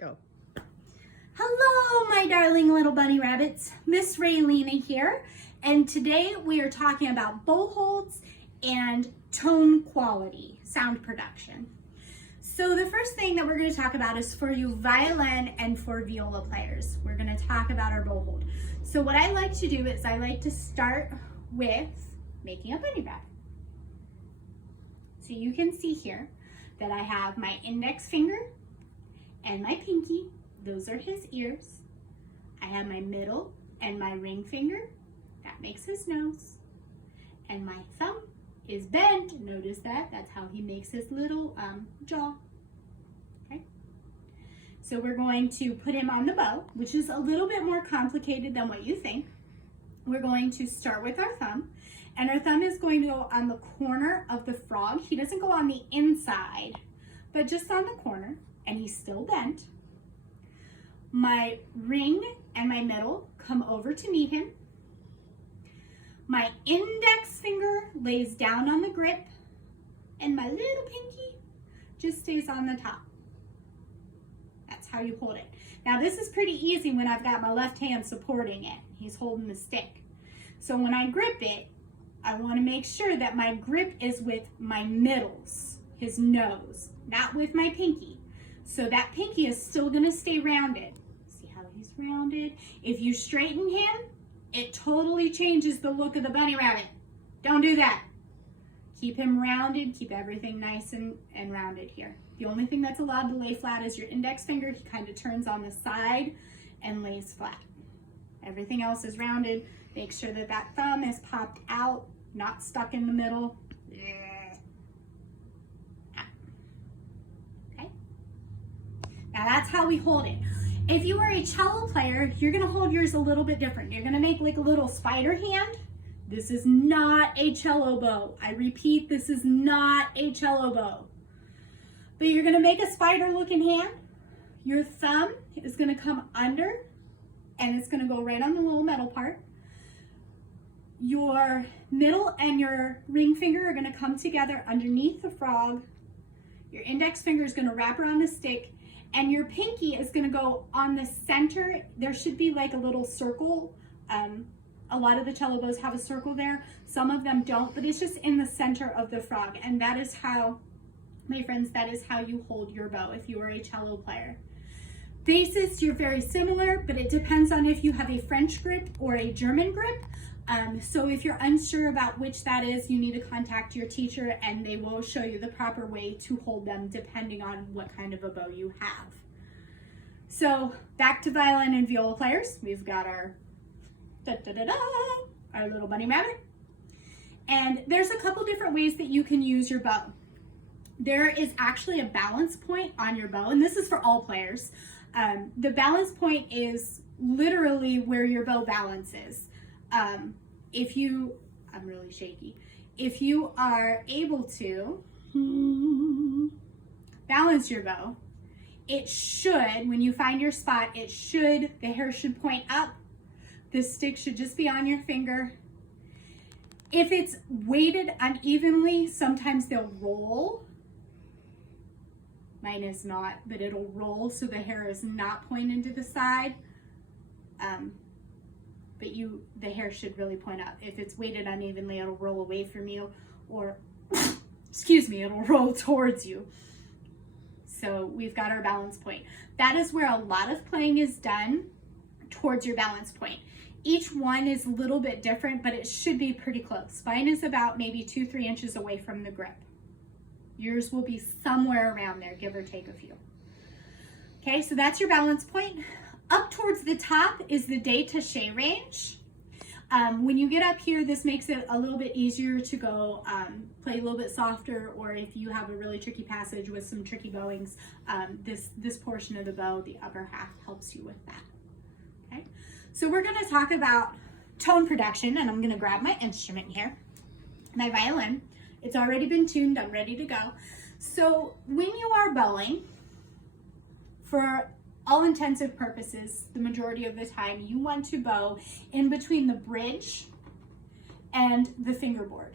Go. Hello, my darling little bunny rabbits. Miss Ralena here, and today we are talking about bow holds and tone quality, sound production. So the first thing that we're going to talk about is for you violin and for viola players. We're going to talk about our bow hold. So what I like to do is I like to start with making a bunny rabbit. So you can see here that I have my index finger and my pinky. Those are his ears. I have my middle and my ring finger. That makes his nose. And my thumb is bent. Notice that. That's how he makes his little jaw. Okay. So we're going to put him on the bow, which is a little bit more complicated than what you think. We're going to start with our thumb. And our thumb is going to go on the corner of the frog. He doesn't go on the inside, but just on the corner. And he's still bent. My ring and my middle come over to meet him. My index finger lays down on the grip, and my little pinky just stays on the top. That's how you hold it. Now this is pretty easy when I've got my left hand supporting it. He's holding the stick. So when I grip it, I want to make sure that my grip is with my middles, his nose, not with my pinky. So that pinky is still going to stay rounded. See how he's rounded? If you straighten him, it totally changes the look of the bunny rabbit. Don't do that. Keep him rounded. Keep everything nice and rounded here. The only thing that's allowed to lay flat is your index finger. He kind of turns on the side and lays flat. Everything else is rounded. Make sure that that thumb is popped out, not stuck in the middle. Now that's how we hold it. If you are a cello player, you're gonna hold yours a little bit different. You're gonna make like a little spider hand. This is not a cello bow. I repeat, this is not a cello bow. But you're gonna make a spider looking hand. Your thumb is gonna come under and it's gonna go right on the little metal part. Your middle and your ring finger are gonna come together underneath the frog. Your index finger is gonna wrap around the stick. And your pinky is gonna go on the center. There should be like a little circle. A lot of the cello bows have a circle there. Some of them don't, but it's just in the center of the frog. And that is how, my friends, that is how you hold your bow if you are a cello player. Bases, you're very similar, but it depends on if you have a French grip or a German grip. So if you're unsure about which that is, you need to contact your teacher and they will show you the proper way to hold them depending on what kind of a bow you have. So back to violin and viola players. We've got our our little bunny rabbit. And there's a couple different ways that you can use your bow. There is actually a balance point on your bow, and this is for all players. The balance point is literally where your bow balances. I'm really shaky. If you are able to balance your bow, it should, when you find your spot, the hair should point up. The stick should just be on your finger. If it's weighted unevenly, sometimes they'll roll. Mine is not, but it'll roll so the hair is not pointed to the side. But the hair should really point up. If it's weighted unevenly, it'll roll away from you, or, excuse me, it'll roll towards you. So we've got our balance point. That is where a lot of playing is done, towards your balance point. Each one is a little bit different, but it should be pretty close. Mine is about maybe 2-3 inches away from the grip. Yours will be somewhere around there, give or take a few. Okay, so that's your balance point. Up towards the top is the détaché range. When you get up here, this makes it a little bit easier to go play a little bit softer, or if you have a really tricky passage with some tricky bowings, this portion of the bow, the upper half, helps you with that. Okay, so we're gonna talk about tone production, and I'm gonna grab my instrument here, my violin. It's already been tuned, I'm ready to go. So when you are bowing, for all intensive purposes, the majority of the time, you want to bow in between the bridge and the fingerboard.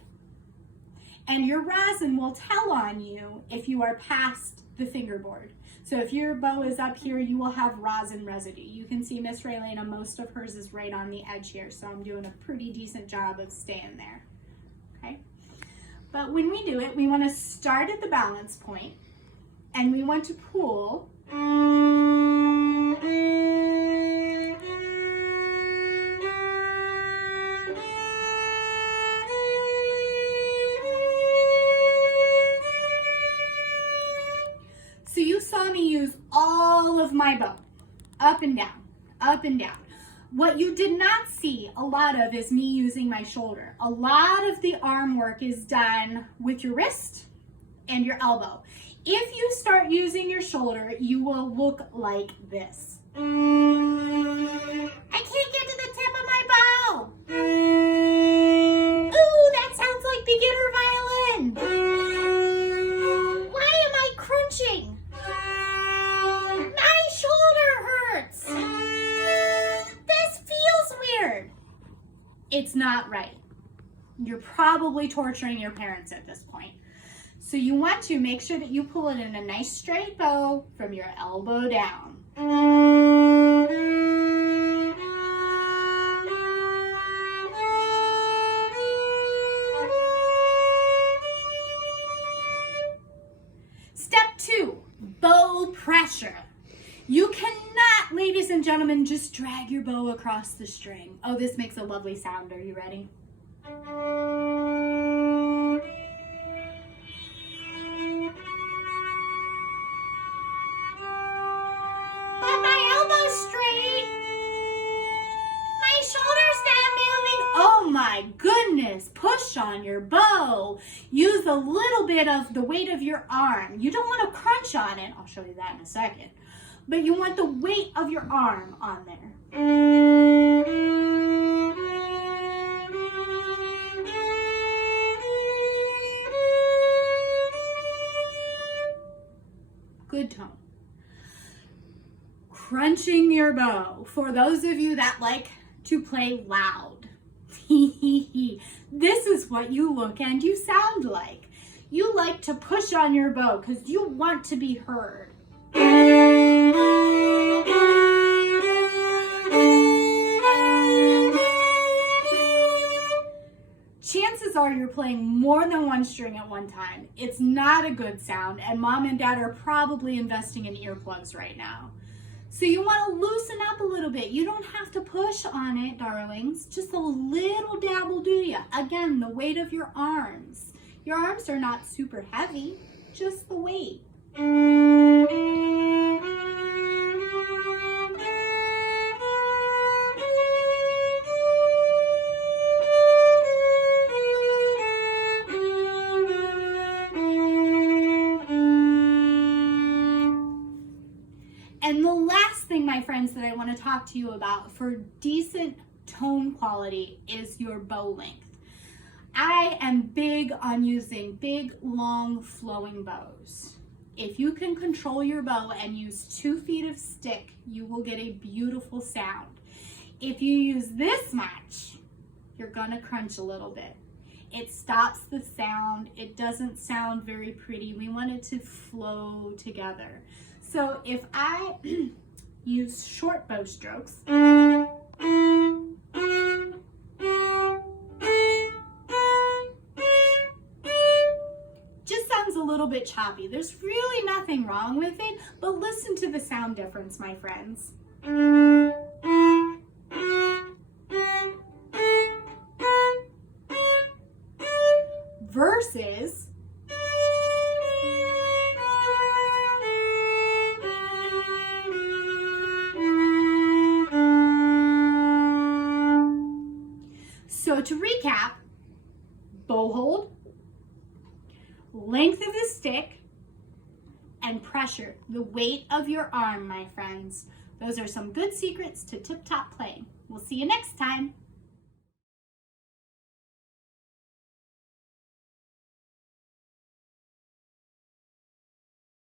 And your rosin will tell on you if you are past the fingerboard. So if your bow is up here, you will have rosin residue. You can see Miss Ralena, most of hers is right on the edge here, so I'm doing a pretty decent job of staying there, okay? But when we do it, we want to start at the balance point, and we want to pull So you saw me use all of my bow, up and down, up and down. What you did not see a lot of is me using my shoulder. A lot of the arm work is done with your wrist and your elbow. If you start using your shoulder, you will look like this. I can't get to the tip of my bow. Ooh, that sounds like beginner violin. Why am I crunching? My shoulder hurts. This feels weird. It's not right. You're probably torturing your parents at this point. So you want to make sure that you pull it in a nice straight bow from your elbow down. Step 2, bow pressure. You cannot, ladies and gentlemen, just drag your bow across the string. Oh, this makes a lovely sound. Are you ready? But my elbow's straight. My shoulder's not moving. Oh my goodness. Push on your bow. Use a little bit of the weight of your arm. You don't want to crunch on it. I'll show you that in a second. But you want the weight of your arm on there. Good tone. Crunching your bow. For those of you that like to play loud, this is what you look and you sound like. You like to push on your bow because you want to be heard. Chances are you're playing more than one string at one time. It's not a good sound, and mom and dad are probably investing in earplugs right now. So you want to loosen up a little bit. You don't have to push on it, darlings. Just a little dab will do ya. Again, the weight of your arms. Your arms are not super heavy, just the weight. And the last thing, my friends, that I want to talk to you about for decent tone quality is your bow length. I am big on using big, long, flowing bows. If you can control your bow and use 2 feet of stick, you will get a beautiful sound. If you use this much, you're gonna crunch a little bit. It stops the sound. It doesn't sound very pretty. We want it to flow together. So if I use short bow strokes, just sounds a little bit choppy. There's really nothing wrong with it, but listen to the sound difference, my friends. Versus so to recap, bow hold, length of the stick, and pressure, the weight of your arm, my friends. Those are some good secrets to tip-top playing. We'll see you next time.